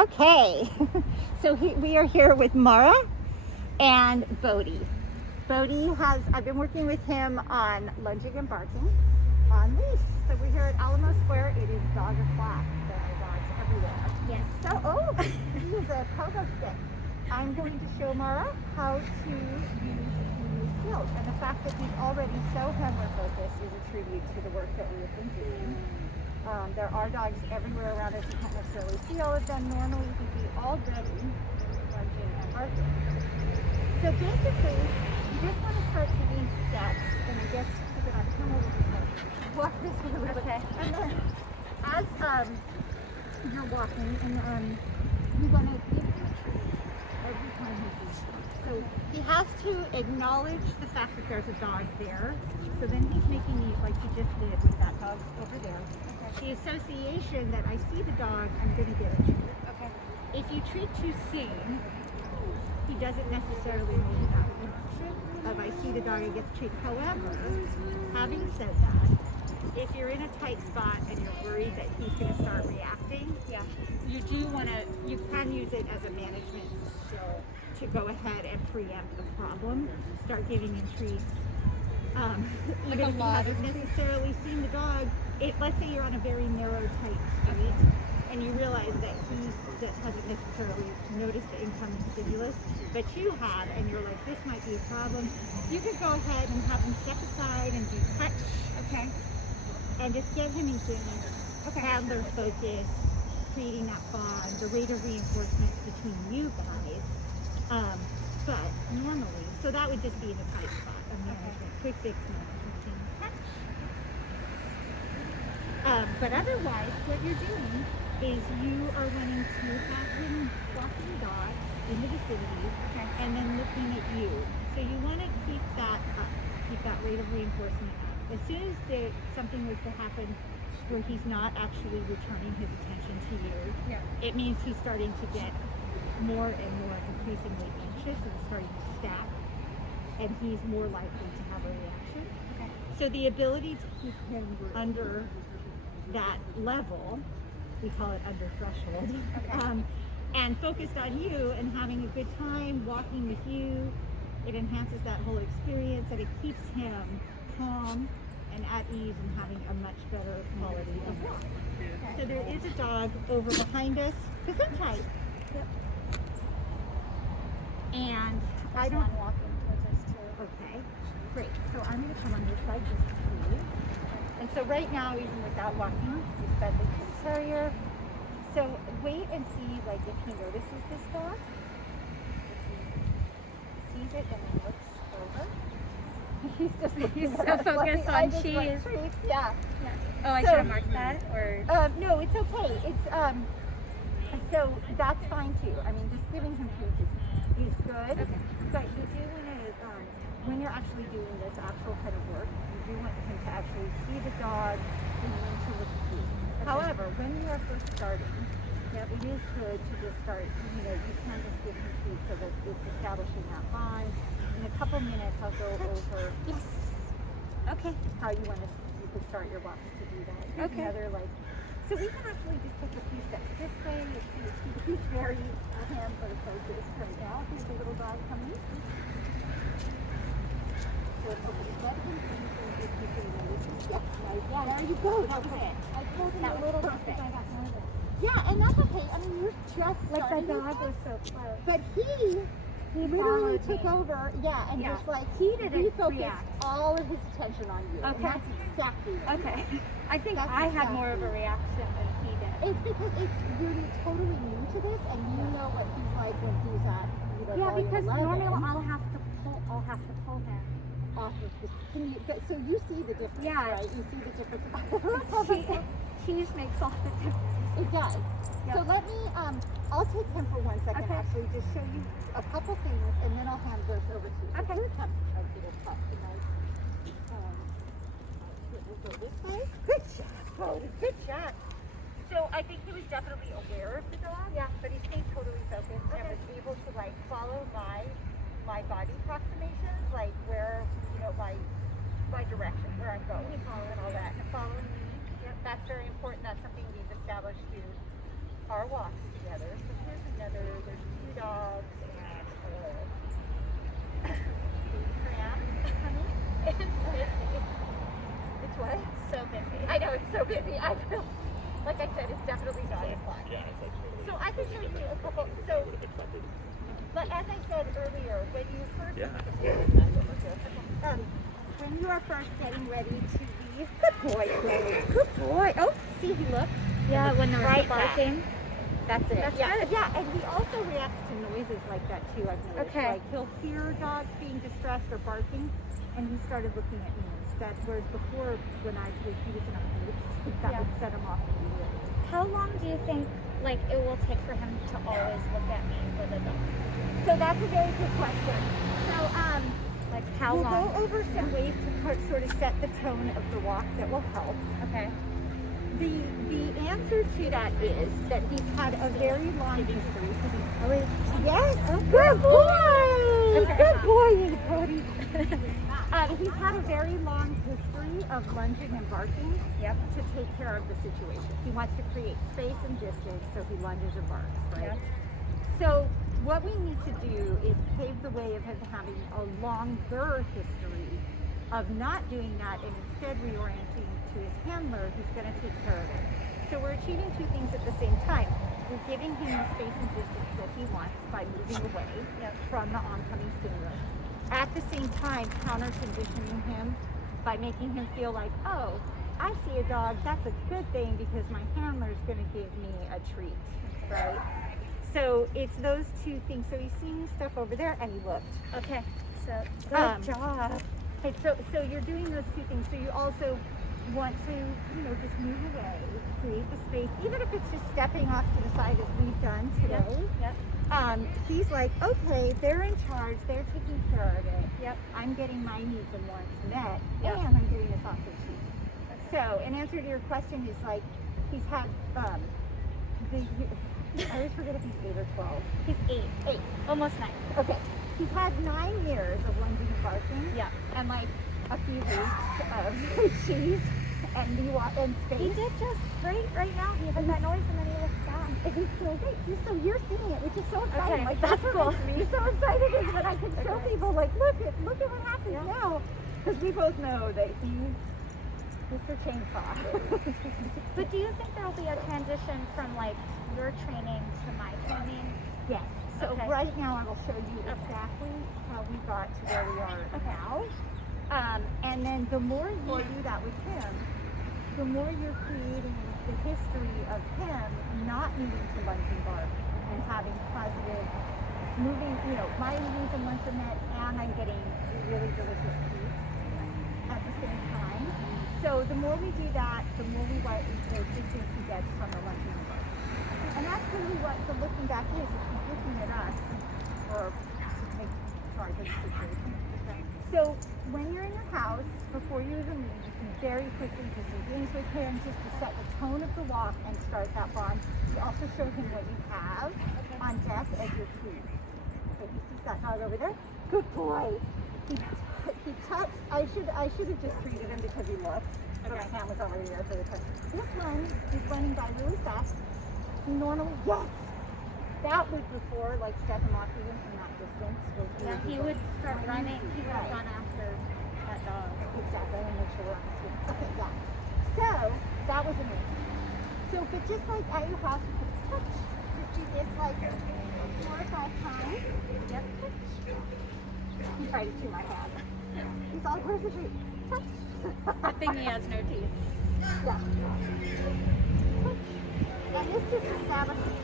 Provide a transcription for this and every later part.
Okay, so we are here with Mara and Bode. Bode I've been working with him on lunging and barking on leash. So we're here at Alamo Square. It is dog o'clock. There are dogs everywhere. Yes. So, he is a pogo stick. I'm going to show Mara how to use these skills. And the fact that he's already so handler focused is a tribute to the work that we have been doing. There are dogs everywhere around us. You can't necessarily see all of them. Normally he'd be already lunging and barking. So basically, you just want to start taking steps, and I guess keep it on camera, we'll just like walk this way a little bit. And then as you're walking, and you want to give him a treat every time he sees you. So he has to acknowledge the fact that there's a dog there. So then he's making these like he just did with that dog over there. The association that I see the dog, I'm going to get a treat. Okay. If you treat too soon, he doesn't necessarily mean that emotion of I see the dog, I get the treat. However, having said that, if you're in a tight spot and you're worried that he's going to start reacting, you can use it as a management skill to go ahead and preempt the problem. Start giving him treats. Even if you haven't necessarily seen the dog, let's say you're on a very narrow, tight street, and you realize that he hasn't necessarily noticed the incoming stimulus, but you have, and you're like, this might be a problem. You could go ahead and have him step aside and do touch, Okay. and just get him engaged. Okay. Handler focus, creating that bond, the rate of reinforcement between you guys. But normally, so that would just be in a tight spot, a management, quick fix management thing. But otherwise, what you're doing is you are wanting to have him walking the dog in the vicinity, and then looking at you. So you want to keep that up, keep that rate of reinforcement up. As soon as something was to happen where he's not actually returning his attention to you, it means he's starting to get more and more increasingly anxious and starting to stack, and he's more likely to have a reaction. So the ability to keep him under that level, we call it under threshold, and focused on you and having a good time walking with you, it enhances that whole experience, and it keeps him calm and at ease and having a much better quality of walk. So there is a dog over behind us, because I'm tight. And I don't walk towards us too. Okay, great. So I'm going to come on this side just to see you. And so right now, even without walking, he's fed the terrier. So wait and see, like, if he notices this dog, if he sees it and then looks over. He's just He's so focused on cheese. Yeah. Oh, I should have marked that, or no, it's okay. It's so that's fine too. I mean, just giving him treats is good. Okay. But you do want to, when you're actually doing this actual kind of work, you do want him to actually see the dog and then to look at you. However, when you are first starting, it is good to just start, you can just give him treats so that it's establishing that bond. In a couple minutes, I'll go over how you could start your walks to do that. So we can actually just take a few steps this way. He's very handler focused right now. Here's a little dog coming. So let him see if you can notice. Yeah, there you go. That was it. I told him that little bit. Yeah, and that's okay. I mean, you're just like the dog was so close. But he literally took over, and just like he didn't refocused react. All of his attention on you. Okay. And that's exactly what Okay. I think That's I had exactly. more of a reaction than he did. It's because you're totally new to this, and you know what he's like when he's at volume because 11. normally I'll have to pull him Off of the, so you see the difference, right? You see the difference. Cheese makes all the difference. It does. Yep. So let me, I'll take him for 1 second, actually, just show you a couple things, and then I'll hand this over to you. Okay. Here comes a little pup tonight. We'll go this way. Good job, Bode. Good job. So I think he was definitely aware of the dog, but he stayed totally focused and was able to like follow my body approximations, like where, my direction, where I'm going, and all that, and following me. That's very important. That's something we've established through our walks together. So dogs and cram. It's busy. It's what? So busy. I know, it's so busy. I feel, like I said, it's definitely not fun. Yeah, it's like So I can show you a couple. So, but as I said earlier, when you first when you are first getting ready to leave, good boy, Chloe. Good boy. Oh, see, he looked. Yeah, when there was Right the barking. That's it. That's yeah, good. yeah, and he also reacts to noises like that too. I've noticed. Okay. Like he'll hear dogs being distressed or barking, and he started looking at me instead. Whereas before, when he was in a group, that would set him off immediately. How long do you think like it will take for him to always look at me with a dog? So that's a very good question. So Like how we'll long? go over some ways to sort of set the tone of the walk that will help. Okay. The answer to that is that he's had a very long history. Yes, good boy, good boy, Cody. He's had a very long history of lunging and barking to take care of the situation. He wants to create space and distance, so he lunges and barks, right? Yep. So what we need to do is pave the way of him having a longer history of not doing that and instead reorienting to his handler who's going to take care of it. So we're achieving two things at the same time. We're giving him the space and distance that he wants by moving away from the oncoming stimulus. At the same time, counter-conditioning him by making him feel like, oh, I see a dog, that's a good thing because my handler's going to give me a treat, right? So it's those two things. So he's seeing stuff over there and he looked. Okay. So good job. Okay, so you're doing those two things. So you also want to, just move away, create the space, even if it's just stepping off to the side as we've done today. Yep. He's like, okay, they're in charge, they're taking care of it. Yep. I'm getting my needs and wants met, Yep. and I'm doing this also too. So, in answer to your question, is like, he's had, I always forget if he's 8 or 12. He's 8. Almost 9. Okay. He's had 9 years of lunging and barking. Yeah. And like a few weeks of cheese and space. He did just great right now. He heard that noise and then he looked back. He's so great. So you're seeing it, which is so exciting. Okay, Like that's what cool. makes me so excited is that I can show people like, look at what happens now. Because we both know that he's Mr. Chainsaw. But do you think there will be a transition from like your training to my training? Yes. So Okay. right now I will show you exactly how we got to where we are now. And then the more you do that with him, the more you're creating the history of him not needing to lunge and bark and having positive moving, my needs and wants are met and I'm getting really delicious treats at the same time. So the more we do that, the more we want the distance he gets from the lunging and barking. And that's really what the looking back is he's looking at us for to take charge of the situation. So when you're in your house, before you even leave, you can very quickly do some things with him just to set the tone of the walk and start that bond. You also show him what you have on deck as your treat. Okay, you see that dog over there? Good boy. He touched. I should have just treated him because he looked. But my hand was already there for the touch. This one is running by really fast. Normally, yes. That would before like set him off even from that distance. Yeah, he would start running. He would run after that dog. Exactly. I want to make sure we're on the screen. Okay, yeah. So that was amazing. So, but just like at your house, you could touch. Just do this like 4 or 5 times. Yep. Touch. He tried to chew my hand. He's all, where's the treat? Touch. Good thing he has no teeth. Yeah. And this just establishes,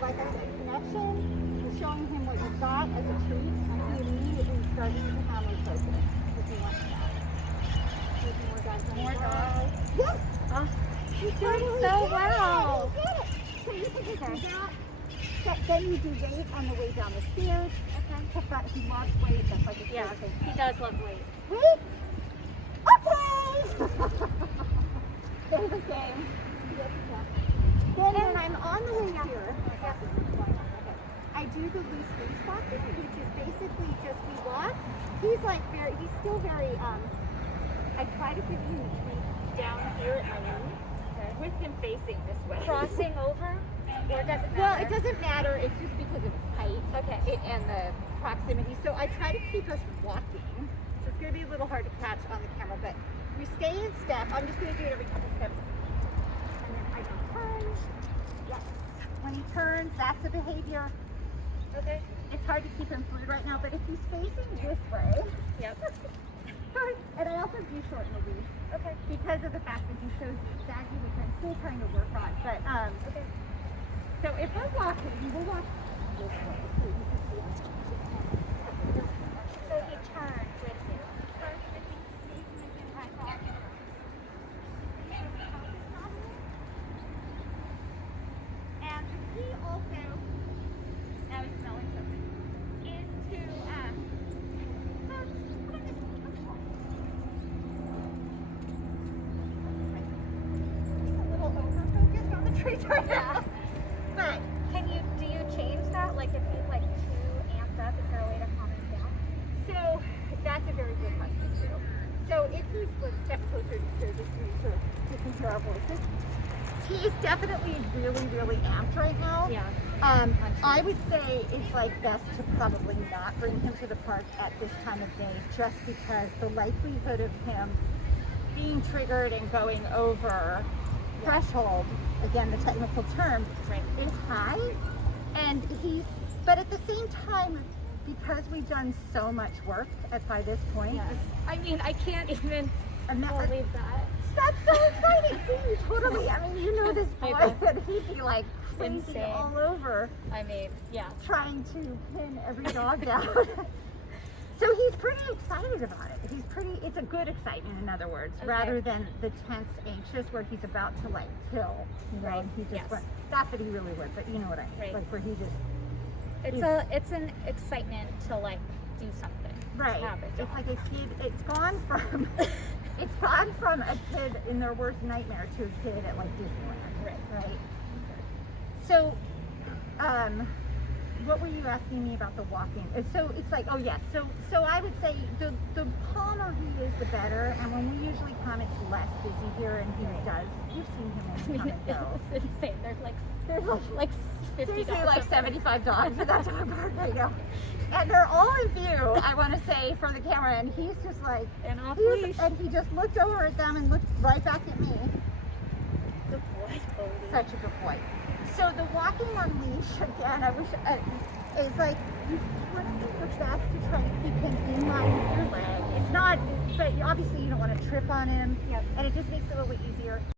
like I said, connection. You're showing him what you've got as a treat, and he immediately starts to family focus because he wants that. There's more dogs. More dogs. Yes! Oh, He's doing so well. He did it! So you can just do that. Then you do weight on the way down the stairs. Okay. He loves weight. That's like his favorite thing. He does love weight. Wait! Okay! Favorite game. Then when I'm on the way here, I do the loose leash walking, which is basically just we walk. He's still very, I try to give him a treat down here at my knee with him facing this way. Crossing over? Or it doesn't matter? Well, it doesn't matter. It's just because of its height. Okay. And the proximity. So I try to keep us walking. So it's going to be a little hard to catch on the camera, but we stay in step. I'm just going to do it every couple steps. And then I go turn. Yes. When he turns, that's a behavior. Okay. It's hard to keep him fluid right now, but if he's facing this way, Yep. and I also do shorten the leash. Okay. Because of the fact that he's so zigzaggy, which I'm still trying to work on. But Okay. so if we're walking, we'll walk this way. So you can see us. So he turned with you. And the key also, now he's smelling something, is to he's a little over-focused on the trees right now. But Do you change that? Like if he's like too amped up, is there a way to calm him down? so that's a very good question too. So if he's let's step closer to the screen to compare our voices, he is definitely really, really amped right now. Yeah. I would say it's like best to probably not bring him to the park at this time of day, just because the likelihood of him being triggered and going over threshold, again the technical term, Right. is high. And but at the same time, because we've done so much work by this point, Yeah. I mean, I can't even believe that. that's so exciting. See, you totally, I mean, you know this boy, and he'd be like crazy Insane. all over I mean, yeah. trying to pin every dog down. So he's pretty excited about it. It's a good excitement, in other words, Okay. rather than the tense, anxious where he's about to like kill. Right. He just Yes. went, not that he really would, but you know what I mean. Right. Like where he just, It's an excitement to like do something. right. To have a It's dog. like a kid, it's gone from a kid in their worst nightmare to a kid at like Disneyland. Right. So, what were you asking me about the walking? So it's like, oh yes. So I would say the calmer he is, the better. And when we usually come, it's less busy here, and he does. You've seen him when we come and go. It's insane. There's There's like 50 seriously dogs. like 75 dogs at that dog park right now, and they're all in view. I want to say for the camera, and he's just like, And off he's- leash. and he just looked over at them and looked right back at me. Good boy, Bode. Such a good boy. So the walking on leash, again, I wish, is like, you want to do your best to try to keep him in line with your leg. It's not, but obviously you don't want to trip on him. Yep. And it just makes it a little bit easier.